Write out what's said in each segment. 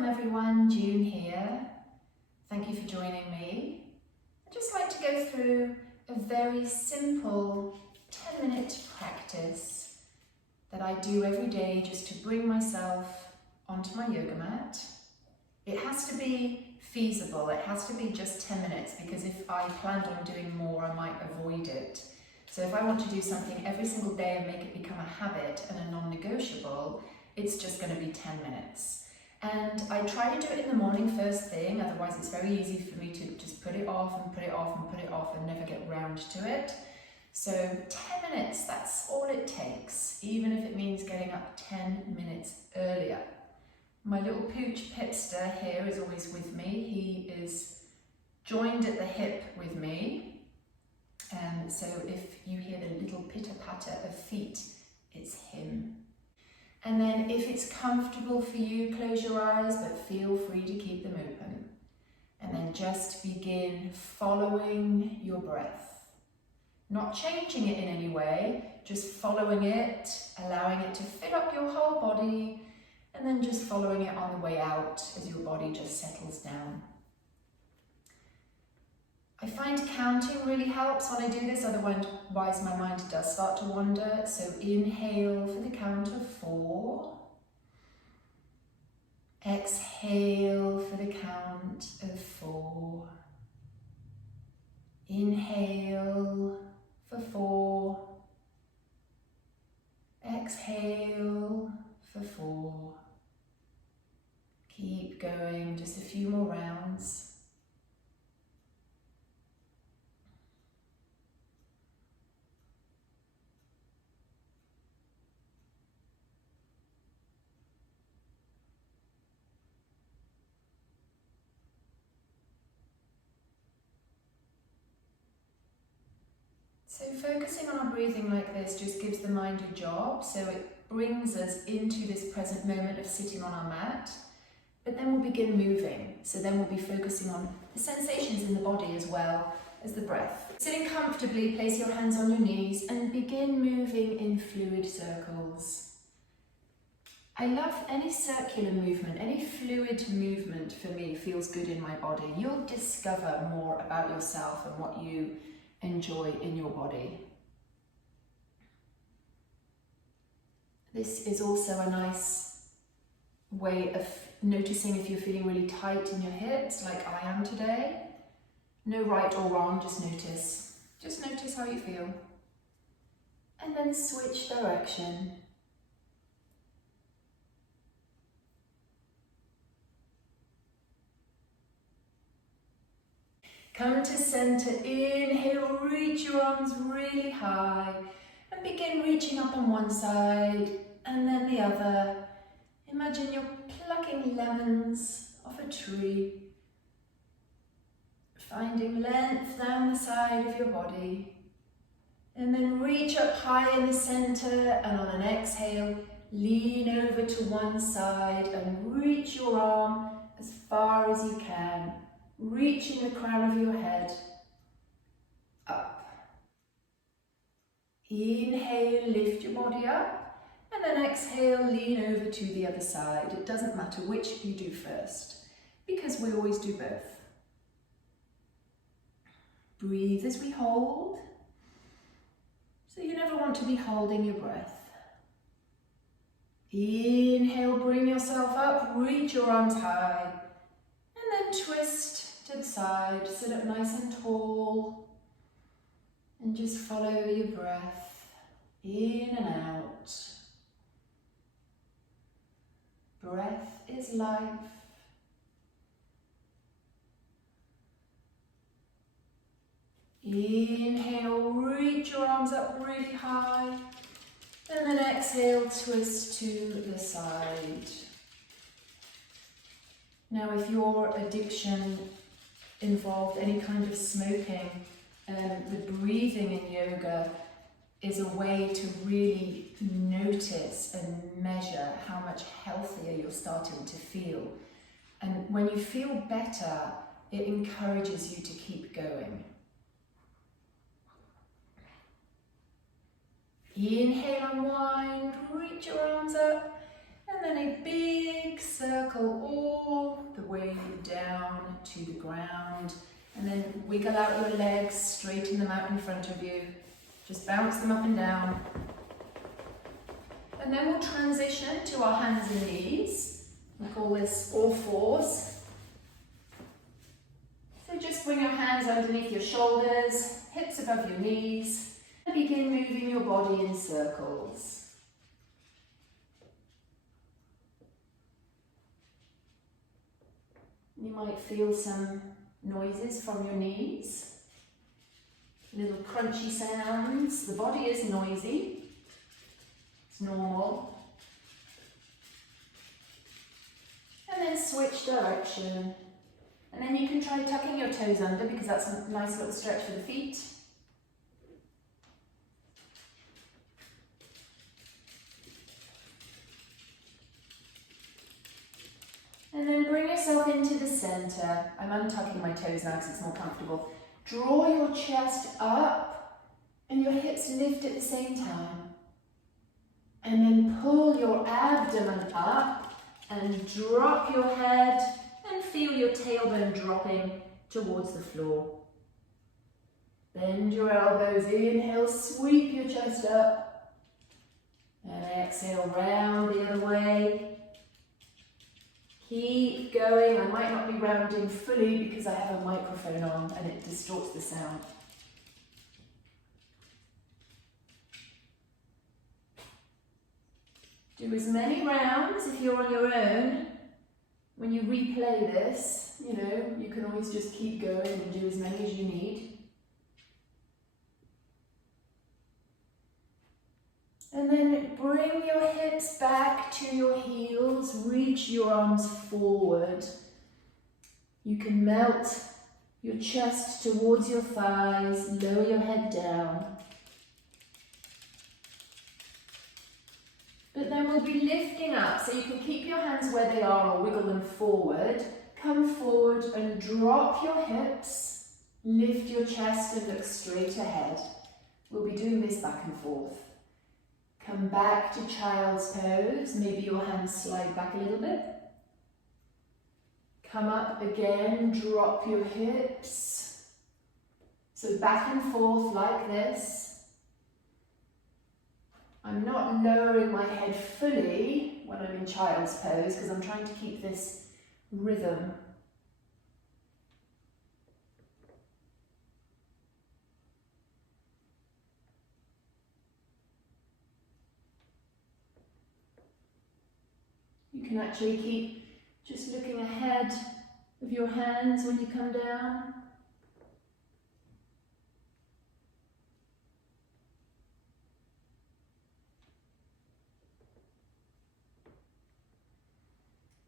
Welcome everyone, June here. Thank you for joining me. I'd just like to go through a very simple 10-minute practice that I do every day just to bring myself onto my yoga mat. It has to be feasible, it has to be just 10 minutes because if I planned on doing more, I might avoid it. So if I want to do something every single day and make it become a habit and a non-negotiable, it's just going to be 10 minutes. And I try to do it in the morning first thing, otherwise it's very easy for me to just put it off and put it off and put it off and never get round to it. So 10 minutes, that's all it takes, even if it means getting up 10 minutes earlier. My little pooch Pipster here is always with me. He is joined at the hip with me. So if you hear the little pitter-patter of feet, it's him. And then if it's comfortable for you, close your eyes, but feel free to keep them open. And then just begin following your breath. Not changing it in any way, just following it, allowing it to fill up your whole body, and then just following it on the way out as your body just settles down. I find counting really helps when I do this, otherwise my mind does start to wander. So inhale for the count of 4. Exhale for the count of 4. Inhale for 4. Exhale for 4. Keep going, just a few more rounds. So focusing on our breathing like this just gives the mind a job, so it brings us into this present moment of sitting on our mat, but then we'll begin moving. So then we'll be focusing on the sensations in the body as well as the breath. Sitting comfortably, place your hands on your knees and begin moving in fluid circles. I love any circular movement, any fluid movement for me feels good in my body. You'll discover more about yourself and what you enjoy in your body. This is also a nice way of noticing if you're feeling really tight in your hips, like I am today. No right or wrong, just notice. Just notice how you feel. And then switch direction. Come to center, inhale, reach your arms really high and begin reaching up on one side and then the other. Imagine you're plucking lemons off a tree, finding length down the side of your body, and then reach up high in the center and on an exhale, lean over to one side and reach your arm as far as you can. Reaching the crown of your head up. Inhale, lift your body up, and then exhale, lean over to the other side. It doesn't matter which you do first, because we always do both. Breathe as we hold. So you never want to be holding your breath. Inhale, bring yourself up, reach your arms high, and then twist to the side, sit up nice and tall, and just follow your breath in and out. Breath is life. Inhale, reach your arms up really high, and then exhale, twist to the side. Now, if your addiction involved any kind of smoking, the breathing in yoga is a way to really notice and measure how much healthier you're starting to feel. And when you feel better, it encourages you to keep going. Inhale, unwind, reach your arms up, And then a big circle all the way down to the ground. And then wiggle out your legs, straighten them out in front of you. Just bounce them up and down. And then we'll transition to our hands and knees. We call this all fours. So just bring your hands underneath your shoulders, hips above your knees, and begin moving your body in circles. You might feel some noises from your knees, little crunchy sounds. The body is noisy, it's normal. And then switch direction. And then you can try tucking your toes under because that's a nice little stretch for the feet. And then bring yourself into the center. I'm untucking my toes now because it's more comfortable. Draw your chest up and your hips lift at the same time. And then pull your abdomen up and drop your head and feel your tailbone dropping towards the floor. Bend your elbows, inhale, sweep your chest up. And exhale, round the other way. Keep going. I might not be rounding fully because I have a microphone on and it distorts the sound. Do as many rounds if you're on your own. When you replay this, you can always just keep going and do as many as you need. And then bring your hips back to your heels, reach your arms forward. You can melt your chest towards your thighs, lower your head down. But then we'll be lifting up, so you can keep your hands where they are or wiggle them forward. Come forward and drop your hips, lift your chest and look straight ahead. We'll be doing this back and forth. Come back to child's pose, maybe your hands slide back a little bit. Come up again, drop your hips. So back and forth like this. I'm not lowering my head fully when I'm in child's pose because I'm trying to keep this rhythm. You can actually keep just looking ahead of your hands when you come down.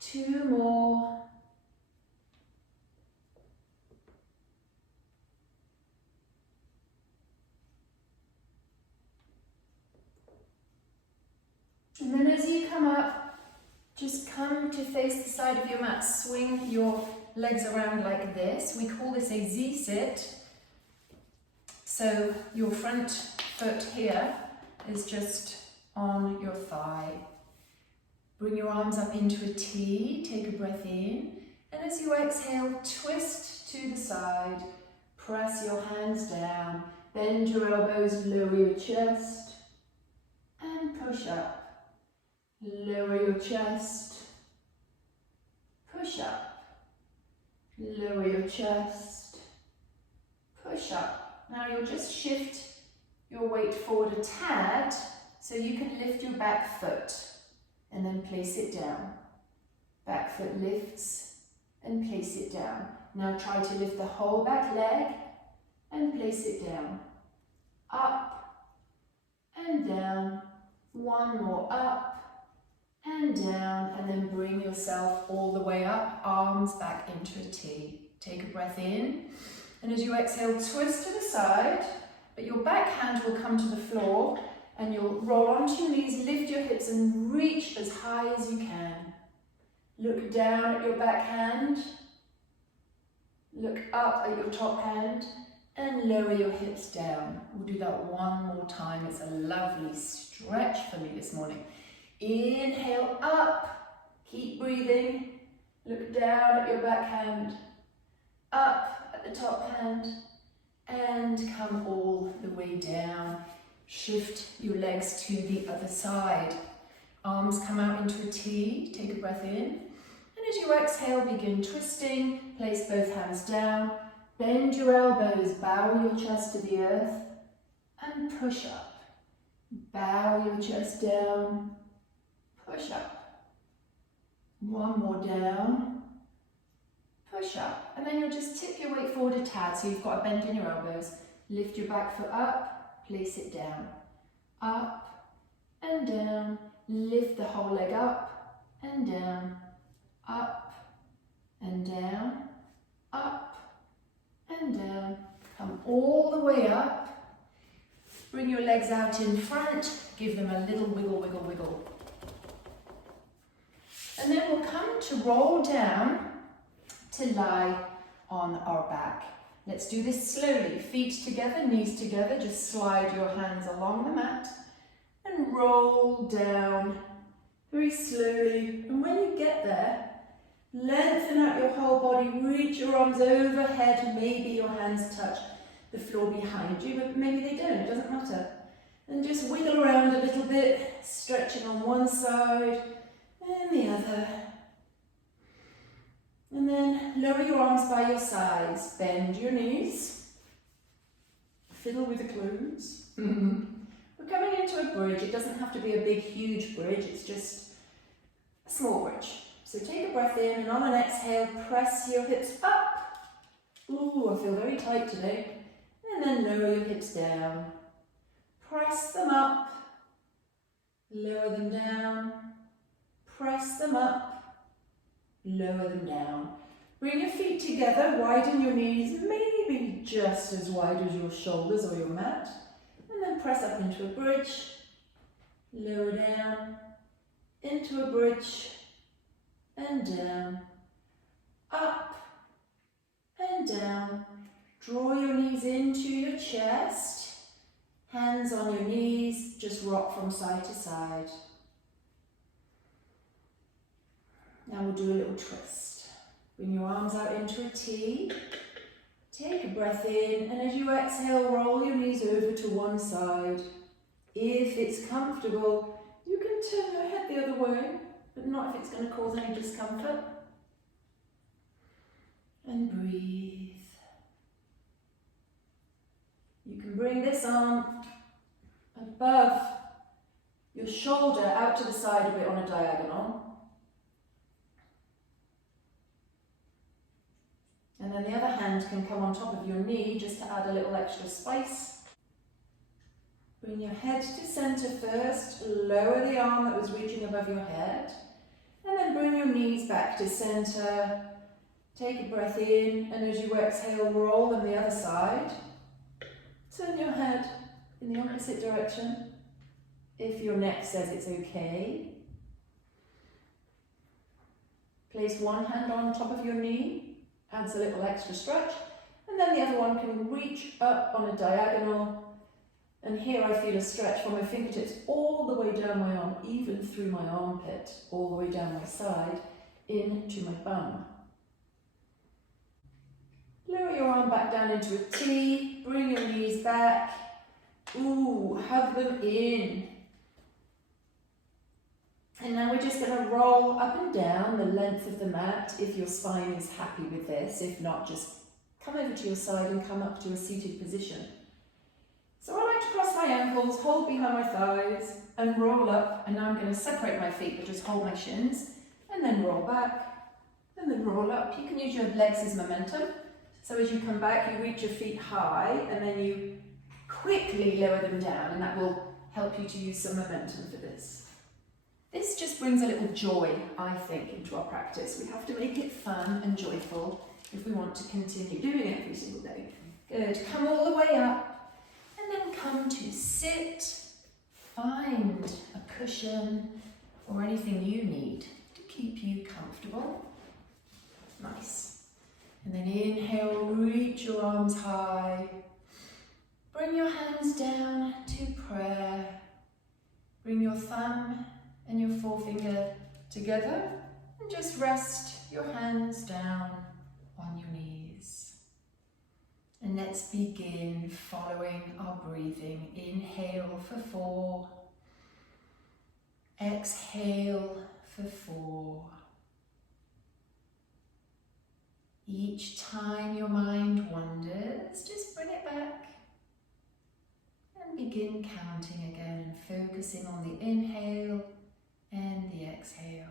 Two more. And then as you come up, just come to face the side of your mat. Swing your legs around like this. We call this a Z-sit. So your front foot here is just on your thigh. Bring your arms up into a T, take a breath in, and as you exhale, twist to the side, press your hands down, bend your elbows, lower your chest, and push up. Lower your chest, push up, lower your chest, push up. Now you'll just shift your weight forward a tad so you can lift your back foot. And then place it down. Back foot lifts and place it down. Now try to lift the whole back leg and place it down. Up and down. One more up and down. And then bring yourself all the way up. Arms back into a T. Take a breath in. And as you exhale, twist to the side. But your back hand will come to the floor. And you'll roll onto your knees, lift your hips and reach as high as you can. Look down at your back hand. Look up at your top hand and lower your hips down. We'll do that one more time. It's a lovely stretch for me this morning. Inhale up, keep breathing. Look down at your back hand, up at the top hand, and come all the way down. Shift your legs to the other side. Arms come out into a T, take a breath in. And as you exhale, begin twisting. Place both hands down, bend your elbows, bow your chest to the earth, and push up. Bow your chest down, push up. One more down, push up. And then you'll just tip your weight forward a tad, so you've got a bend in your elbows. Lift your back foot up, place it down. Up and down. Lift the whole leg up and down. Up and down. Up and down. Come all the way up. Bring your legs out in front. Give them a little wiggle, wiggle, wiggle. And then we'll come to roll down to lie on our back. Let's do this slowly. Feet together, knees together. Just slide your hands along the mat and roll down very slowly. And when you get there, lengthen out your whole body. Reach your arms overhead. Maybe your hands touch the floor behind you, but maybe they don't. It doesn't matter. And just wiggle around a little bit, stretching on one side and the other. And then lower your arms by your sides, bend your knees, fiddle with the glutes. We're coming into a bridge. It doesn't have to be a big, huge bridge, it's just a small bridge. So take a breath in, and on an exhale, press your hips up. Ooh, I feel very tight today. And then lower your hips down. Press them up, lower them down, press them up, lower them down. Bring your feet together, widen your knees, maybe just as wide as your shoulders or your mat. And then press up into a bridge, lower down, into a bridge, and down, up and down. Draw your knees into your chest, hands on your knees, just rock from side to side. Now we'll do a little twist. Bring your arms out into a T. Take a breath in, and as you exhale, roll your knees over to one side. If it's comfortable, you can turn your head the other way, but not if it's going to cause any discomfort. And breathe. You can bring this arm above your shoulder, out to the side a bit on a diagonal. And then the other hand can come on top of your knee just to add a little extra spice. Bring your head to centre first, lower the arm that was reaching above your head, and then bring your knees back to centre. Take a breath in, and as you exhale, roll them the other side. Turn your head in the opposite direction. If your neck says it's okay. Place one hand on top of your knee, adds a little extra stretch, and then the other one can reach up on a diagonal. And here I feel a stretch from my fingertips all the way down my arm, even through my armpit, all the way down my side, into my bum. Lower your arm back down into a T, bring your knees back. Ooh, hug them in. And now we're just going to roll up and down the length of the mat if your spine is happy with this. If not, just come over to your side and come up to a seated position. So I like to cross my ankles, hold behind my thighs, and roll up. And now I'm going to separate my feet, but just hold my shins, and then roll back, and then roll up. You can use your legs as momentum. So as you come back, you reach your feet high, and then you quickly lower them down, and that will help you to use some momentum for this. This just brings a little joy, I think, into our practice. We have to make it fun and joyful if we want to continue doing it every single day. Good. Come all the way up, and then come to sit. Find a cushion or anything you need to keep you comfortable. Nice. And then inhale, reach your arms high. Bring your hands down to prayer. Bring your thumb and your forefinger together, and just rest your hands down on your knees. And let's begin following our breathing. Inhale for 4. Exhale for 4. Each time your mind wanders, just bring it back and begin counting again and focusing on the inhale and the exhale.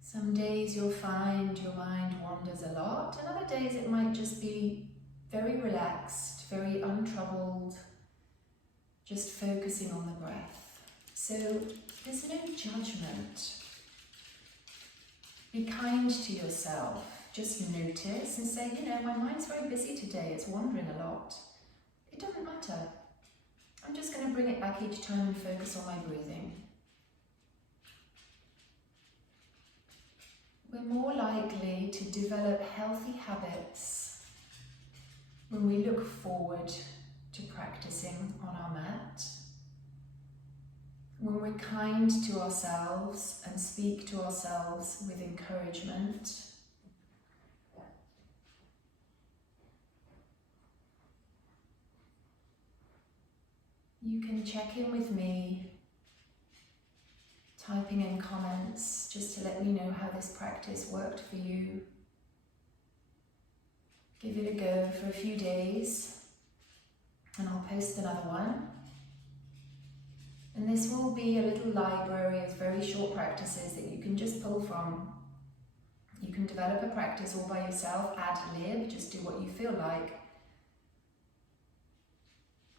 Some days you'll find your mind wanders a lot, and other days it might just be very relaxed, very untroubled, just focusing on the breath. So there's no judgment. Be kind to yourself. Just notice and say, my mind's very busy today, it's wandering a lot. It doesn't matter. I'm just going to bring it back each time and focus on my breathing. We're more likely to develop healthy habits when we look forward to practicing on our mat, when we're kind to ourselves and speak to ourselves with encouragement. You can check in with me, typing in comments just to let me know how this practice worked for you. Give it a go for a few days and I'll post another one. And this will be a little library of very short practices that you can just pull from. You can develop a practice all by yourself, ad lib, just do what you feel like.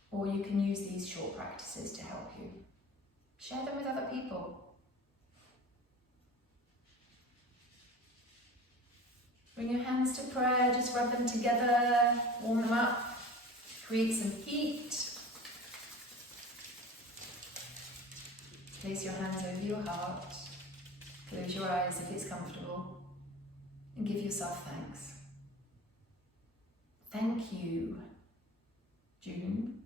Or you can use these short practices to help you. Share them with other people. Bring your hands to prayer, just rub them together, warm them up, create some heat. Place your hands over your heart, close your eyes if it's comfortable, and give yourself thanks. Thank you, June,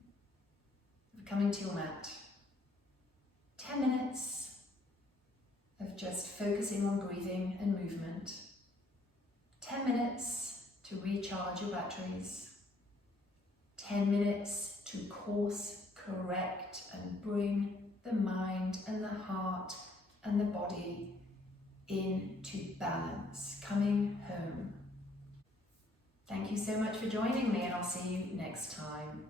for coming to your mat. 10 minutes of just focusing on breathing and movement. 10 minutes to recharge your batteries. 10 minutes to course correct and bring the mind and the heart and the body into balance, coming home. Thank you so much for joining me, and I'll see you next time.